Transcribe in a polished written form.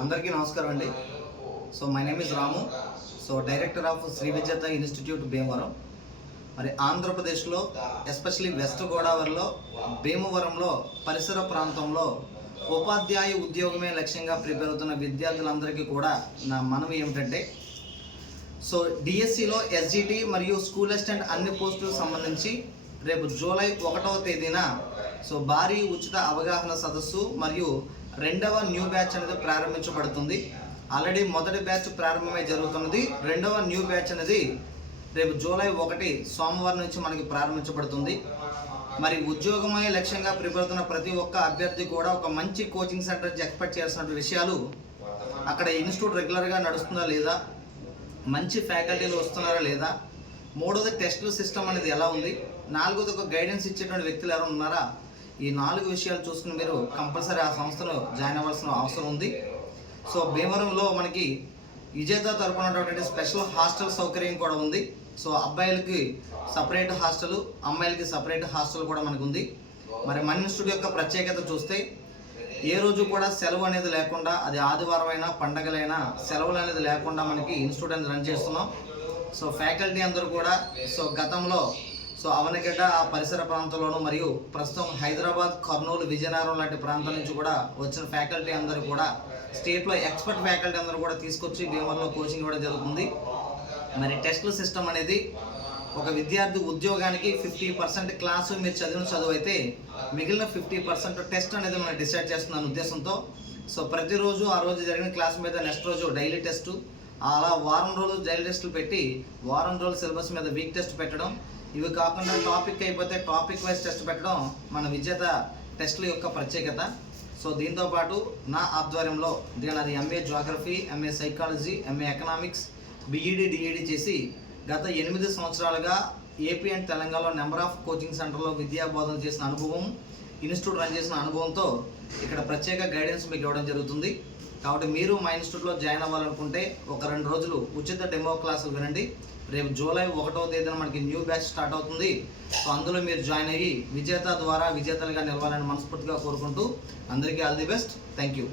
అందరికీ నమస్కారం అండి. So my name is Ramu. So director of Shri Vijetha institute Bhimavaram. మరి ఆంధ్రప్రదేశ్లో ఎస్పెషలీ వెస్ట్ గోదావరిలో భీమవరంలో పరిసర ప్రాంతంలో ఉపాధ్యాయ ఉద్యోగమే లక్ష్యంగా ప్రిపేర్ అవుతున్న విద్యార్థులందరికీ కూడా నా మనవి ఏమిటంటే, సో డిఎస్సిలో ఎస్జిటి మరియు స్కూల్ అసిస్టెంట్ అన్ని పోస్టులకు సంబంధించి రేపు జూలై 1వ తేదీన సో భారీ ఉచిత అవగాహన సదస్సు మరియు రెండవ న్యూ బ్యాచ్ అనేది ప్రారంభించబడుతుంది. ఆల్రెడీ మొదటి బ్యాచ్ ప్రారంభమై జరుగుతున్నది. రెండవ న్యూ బ్యాచ్ అనేది రేపు జూలై 1 సోమవారం నుంచి మనకి ప్రారంభించబడుతుంది. మరి ఉద్యోగమే లక్ష్యంగా ప్రిపేర్ అవుతున్న ప్రతి ఒక్క అభ్యర్థి కూడా ఒక మంచి కోచింగ్ సెంటర్ నుంచి ఎక్స్పెక్ట్ చేయాల్సిన విషయాలు, అక్కడ ఇన్స్టిట్యూట్ రెగ్యులర్గా నడుస్తుందా లేదా, మంచి ఫ్యాకల్టీలు వస్తున్నారా లేదా, మూడోది టెస్టుల సిస్టమ్ అనేది ఎలా ఉంది, నాలుగోది ఒక గైడెన్స్ ఇచ్చేటువంటి వ్యక్తులు ఎవరు ఉన్నారా, ఈ 4 విషయాలు చూసుకుని మీరు కంపల్సరీ ఆ సంస్థలో జాయిన్ అవ్వాల్సిన అవసరం ఉంది. సో భీమవరంలో మనకి విజేత తరపున ఉన్నటువంటి స్పెషల్ హాస్టల్ సౌకర్యం కూడా ఉంది. సో అబ్బాయిలకి సపరేట్ హాస్టల్, అమ్మాయిలకి సపరేట్ హాస్టల్ కూడా మనకు ఉంది. మరి మన ఇన్స్టిట్యూట్ యొక్క ప్రత్యేకత చూస్తే ఏ రోజు కూడా సెలవు అనేది లేకుండా, అది ఆదివారం అయినా పండగలైనా సెలవులు అనేది లేకుండా మనకి ఇన్స్టిట్యూట్ అనేది రన్ చేస్తున్నాం. సో ఫ్యాకల్టీ అందరూ కూడా సో గతంలో సో అవనగడ్డ ఆ పరిసర ప్రాంతంలోనూ మరియు ప్రస్తుతం హైదరాబాద్, కర్నూలు, విజయనగరం లాంటి ప్రాంతాల నుంచి కూడా వచ్చిన ఫ్యాకల్టీ అందరూ కూడా స్టేట్లో ఎక్స్పర్ట్ ఫ్యాకల్టీ అందరూ కూడా తీసుకొచ్చి భీమవరంలో కోచింగ్ ఇవ్వడం జరుగుతుంది. మరి టెస్టుల సిస్టమ్ అనేది ఒక విద్యార్థి ఉద్యోగానికి 50% క్లాసు మీరు చదివిన చదువు అయితే మిగిలిన 50% టెస్ట్ అనేది మనం డిసైడ్ చేస్తున్నాను ఉద్దేశంతో. సో ప్రతిరోజు ఆ రోజు జరిగిన క్లాస్ మీద నెక్స్ట్ రోజు డైలీ టెస్టు, అలా వారం రోజులు డైలీ టెస్టులు పెట్టి వారం రోజుల సిలబస్ మీద వీక్ టెస్ట్ పెట్టడం, ఇవి కాకుండా టాపిక్ అయిపోతే టాపిక్ వైజ్ టెస్ట్ పెట్టడం మన విజేత టెస్టుల యొక్క ప్రత్యేకత. సో దీంతోపాటు నా ఆధ్వర్యంలో దీని MA geography, MA psychology, MA economics, BEd, DEd చేసి గత 8 సంవత్సరాలుగా ఏపీ అండ్ తెలంగాణలో నెంబర్ ఆఫ్ కోచింగ్ సెంటర్లో విద్యా బోధన చేసిన అనుభవం, ఇన్స్టిట్యూట్ రన్ చేసిన అనుభవంతో ఇక్కడ ప్రత్యేక గైడెన్స్ మీకు ఇవ్వడం జరుగుతుంది. కాబట్టి మీరు మా ఇన్స్టిట్యూట్లో జాయిన్ అవ్వాలనుకుంటే ఒక 2 రోజులు ఉచిత డెమో క్లాసులు వినండి. రేపు జూలై 1వ తేదీన మనకి న్యూ బ్యాచ్ స్టార్ట్ అవుతుంది. సో అందులో మీరు జాయిన్ అయ్యి విజేత ద్వారా విజేతలుగా నిలవాలని మనస్ఫూర్తిగా కోరుకుంటూ అందరికీ all the best. Thank you.